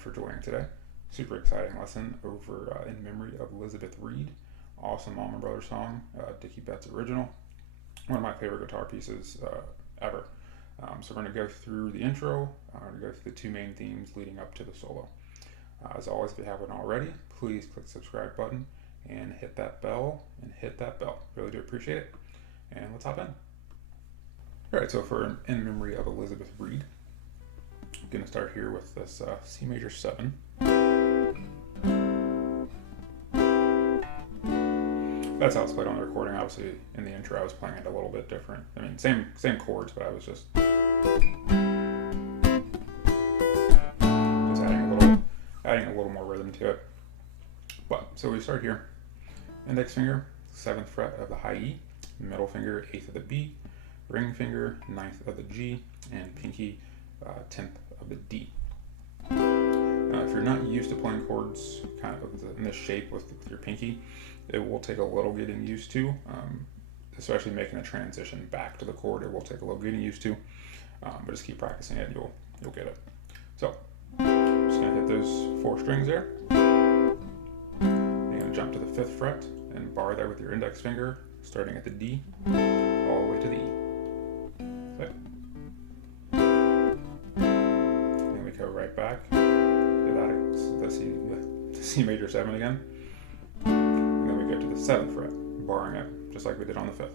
much for joining today. Super exciting lesson over in memory of Elizabeth Reed. Awesome Allman Brothers song, Dickie Betts original. One of my favorite guitar pieces ever. So we're going to go through the intro. I'm going to go through the two main themes leading up to the solo. As always, if you haven't already, please click the subscribe button and hit that bell Really do appreciate it. And let's hop in. Alright, so for in memory of Elizabeth Reed, I'm going to start here with this C major 7. That's how it's played on the recording. Obviously, in the intro, I was playing it a little bit different. I mean, same chords, but I was just adding a little more rhythm to it. But so we start here. Index finger, 7th fret of the high E, middle finger, 8th of the B, ring finger, 9th of the G, and pinky, 10th of the D. If you're not used to playing chords kind of in this shape with your pinky, it will take a little getting used to, especially making a transition back to the chord. It will take a little getting used to, but just keep practicing it and you'll get it. So, just gonna hit those 4 strings there. You're gonna jump to the 5th fret and bar that with your index finger, starting at the D, all the way to the E. Okay. And we go right back to the C major 7 again. And then we go to the 7th fret, barring it, just like we did on the 5th.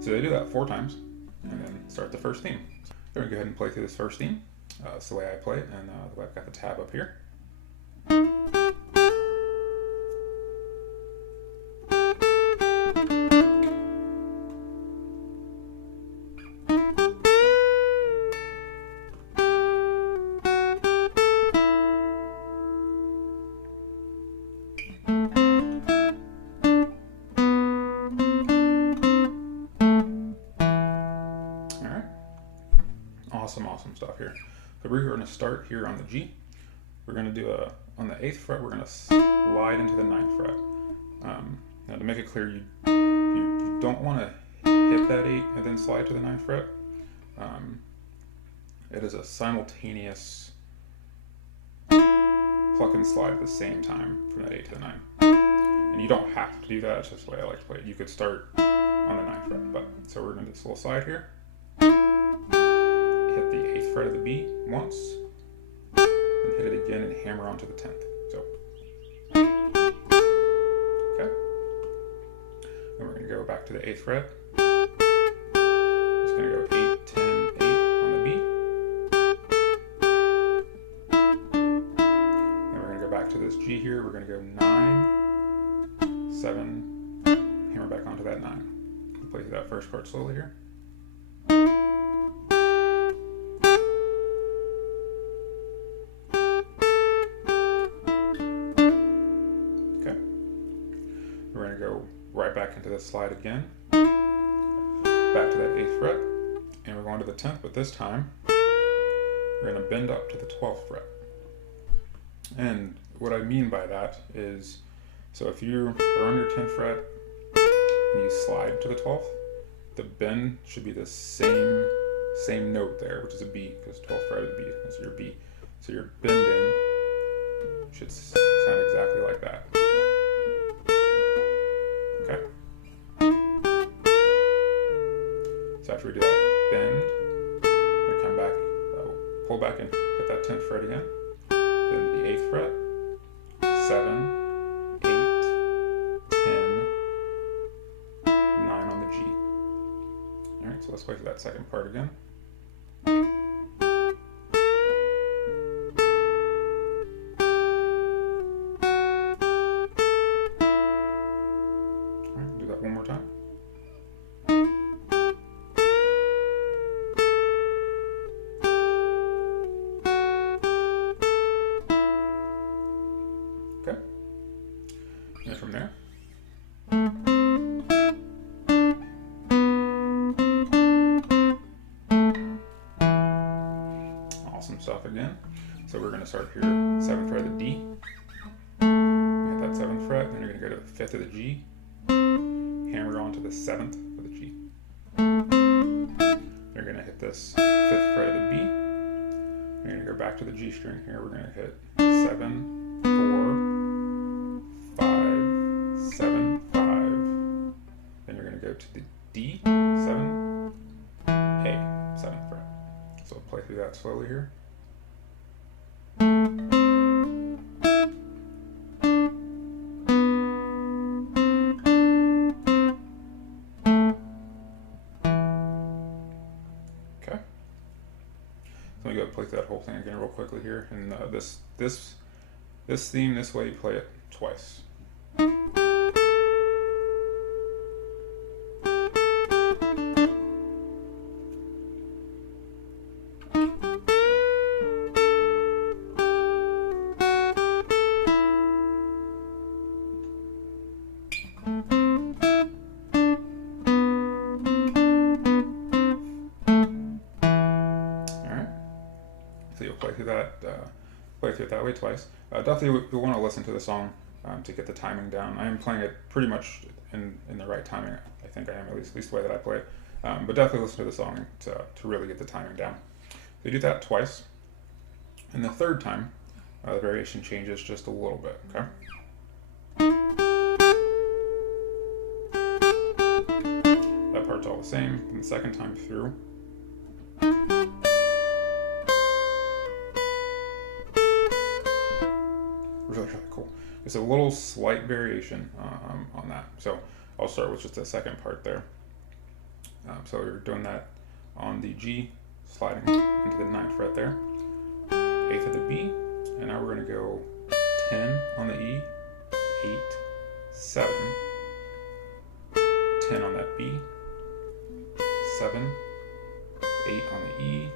So they do that 4 times, and then start the first theme. So we're going to go ahead and play through this first theme. It's the way I play it, and the way I've got the tab up here. Awesome stuff here. So we're going to start here on the G. We're going to do on the 8th fret, we're going to slide into the 9th fret. Now to make it clear, you don't want to hit that 8 and then slide to the 9th fret. It is a simultaneous pluck and slide at the same time from that 8 to the 9. And you don't have to do that, it's just the way I like to play it. You could start on the 9th fret, so we're going to do this little slide here. Hit the 8th fret of the B once, then hit it again and hammer onto the 10th. So, okay. Then we're going to go back to the 8th fret. Just going to go 8, 10, 8 on the B. Then we're going to go back to this G here. We're going to go 9, 7, hammer back onto that 9. We'll play through that first part slowly here. We're going to go right back into the slide again, back to that 8th fret, and we're going to the 10th, but this time we're going to bend up to the 12th fret. And what I mean by that is, so if you are on your 10th fret and you slide to the 12th, the bend should be the same note there, which is a B, because 12th fret of the B is your B. So your bending should sound exactly like that. Okay. So after we do that bend, we come back, pull back and hit that 10th fret again. Then the 8th fret, 7, 8, 10, 9 on the G. Alright, so let's play through that second part again. One more time. Okay. And from there. Awesome stuff again. So we're going to start here, 7th fret of the D. We hit that that 7th fret, then you're going to go to the 5th of the G, hammer onto the 7th of the G. You're going to hit this 5th fret of the B. You're going to go back to the G string here. We're going to hit 7, 4, 5, 7, 5. Then you're going to go to the D, 7, A, 7th fret. So I'll play through that slowly here. Okay. So I'm going to play through that whole thing again real quickly here. And this theme, this way you play it twice. So you'll play through it that way twice. Definitely we want to listen to the song to get the timing down. I am playing it pretty much in the right timing. I think I am, at least the way that I play it. But definitely listen to the song to really get the timing down. So you do that twice. And the third time, the variation changes just a little bit, okay? That part's all the same. And the second time through, really cool. There's a little slight variation on that. So I'll start with just the second part there. So we're doing that on the G, sliding into the 9th fret there, 8th of the B, and now we're going to go 10 on the E, 8, 7, 10 on that B, 7, 8 on the E,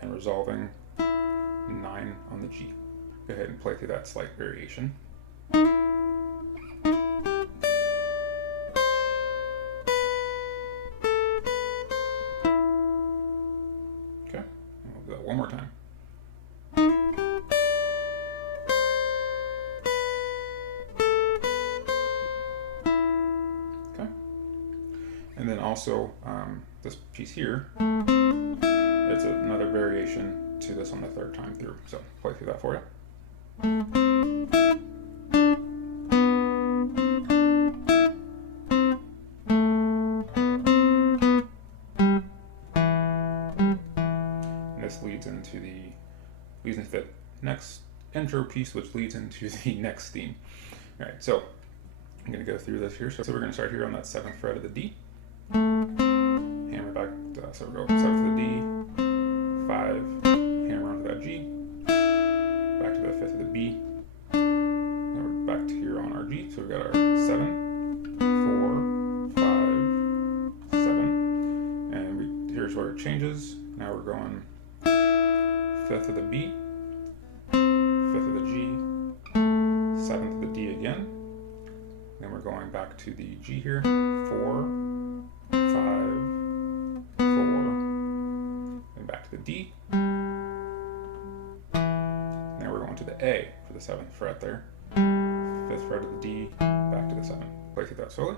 and resolving 9 on the G. Go ahead and play through that slight variation. Okay, we'll do that one more time. Okay, and then also this piece here, it's another variation to this on the third time through. So play through that for you. This leads into the next intro piece, which leads into the next theme. All right, so I'm going to go through this here. So we're going to start here on that 7th fret of the D. Hammer back, so we'll go 7th of the D, 5, hammer onto that G, back to the 5th of the B, now we're back to here on our G. So we've got our 7, 4, 5, 7, and here's where it changes. Now we're going 5th of the B, 5th of the G, 7th of the D again. Then we're going back to the G here, 4, 5, 4, then back to the D. Now we're going to the A for the 7th fret there, 5th fret of the D, back to the 7. Play through that slowly.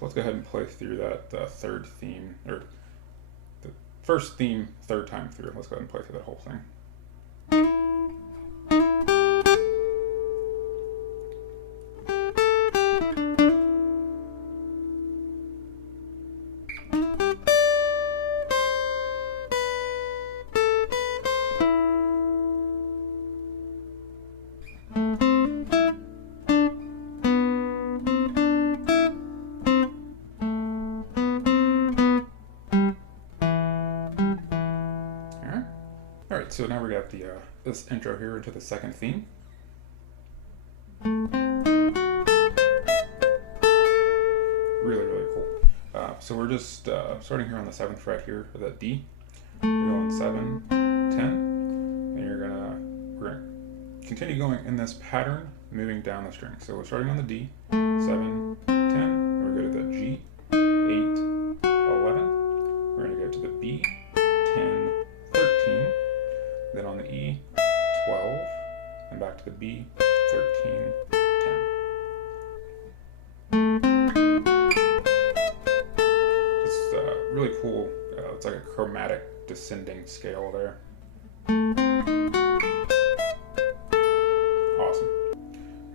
Let's go ahead and play through that third theme, or the first theme, third time through. Let's go ahead and play through that whole thing. Alright, so now we got the this intro here into the second theme. Really cool. So we're just starting here on the 7th fret here of that D. We're going 7, 10, and we're gonna continue going in this pattern, moving down the string. So we're starting on the D, 7, 10, we're going to go to the G, 8, 11, we're going to go to the B, 10, 13, then on the E, 12, and back to the B, 13, 10. It's really cool. It's like a chromatic descending scale there. Awesome.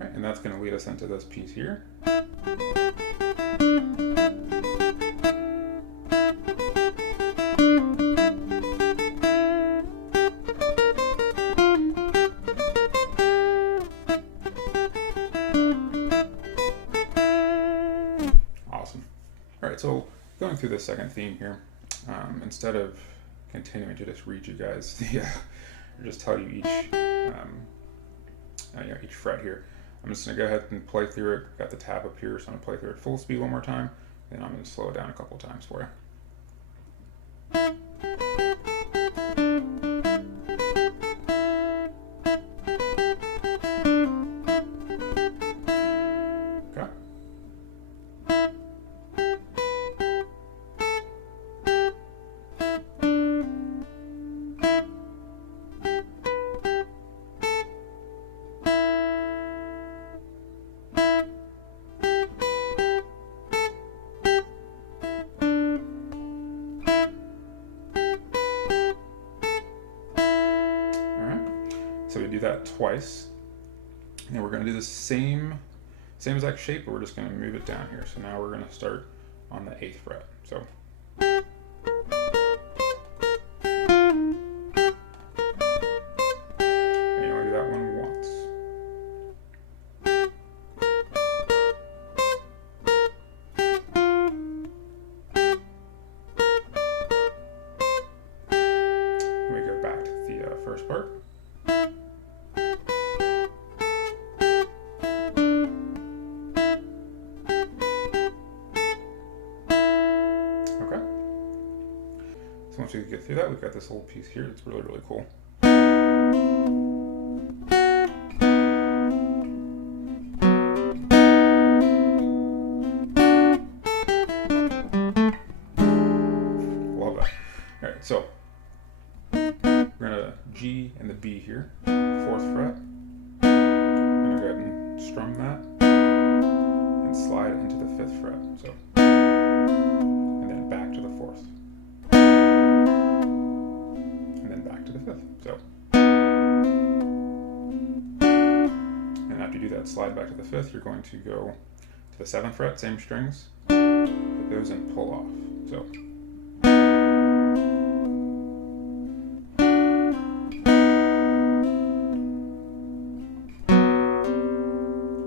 All right, and that's going to lead us into this piece here. Awesome. All right, so going through the second theme here, instead of continuing to just read you guys the, or just tell you each each fret here, I'm just going to go ahead and play through it. Got the tab up here, so I'm going to play through it full speed one more time, then I'm going to slow it down a couple times for you. So we do that twice, and we're going to do the same exact shape, but we're just going to move it down here. So now we're going to start on the 8th fret. So and you only do that one once. We go back to the first part. Once we get through that, we've got this little piece here that's really, really cool. Love that. All right, so we're gonna G and the B here, 4th fret. I'm gonna go ahead and strum that and slide into the 5th fret. So, and then back to the 4th. Back to the 5th. So, and after you do that slide back to the 5th, you're going to go to the 7th fret, same strings, hit those and pull off. So,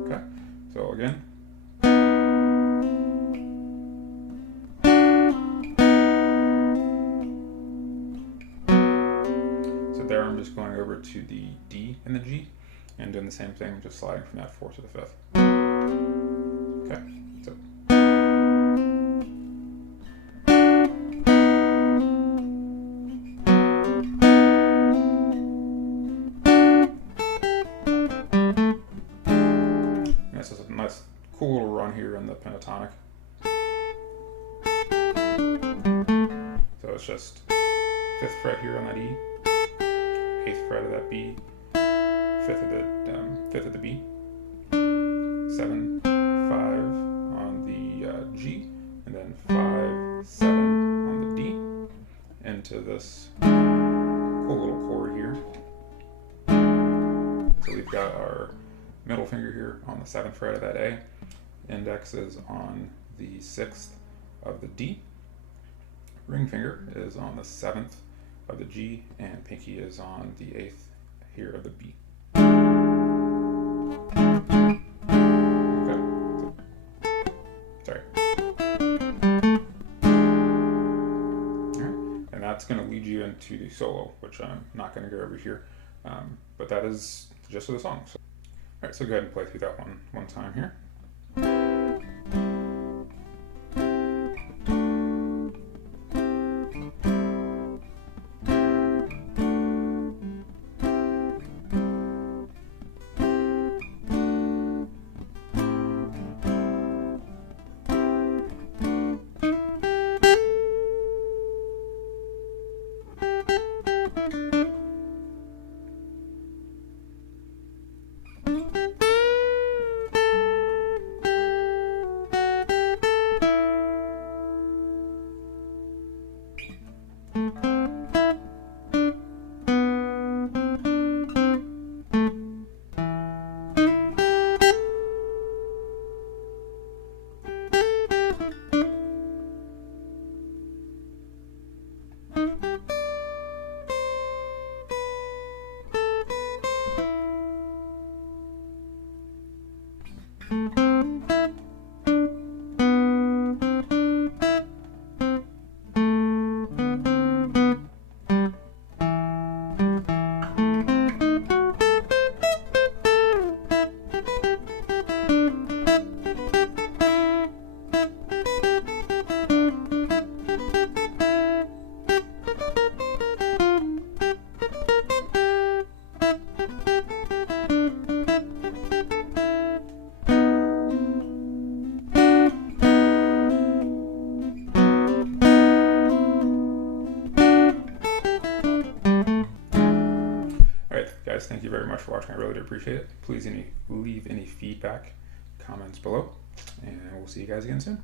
okay. So again. There I'm just going over to the D and the G and doing the same thing, just sliding from that 4th to the 5th. Okay, so. And this is a nice, cool little run here on the pentatonic. So it's just 5th fret here on that E. 8th fret of that B, 5th of the B, 7, 5 on the G, and then 5, 7 on the D, into this cool little chord here. So we've got our middle finger here on the 7th fret of that A, index is on the 6th of the D, ring finger is on the 7th of the G, and pinky is on the 8th here of the B. Okay. Sorry. Alright, and that's going to lead you into the solo, which I'm not going to go over here, but that is just for the song. So, alright, so go ahead and play through that one time here. Guys, thank you very much for watching. I really do appreciate it. Please leave any feedback, comments below, and we'll see you guys again soon.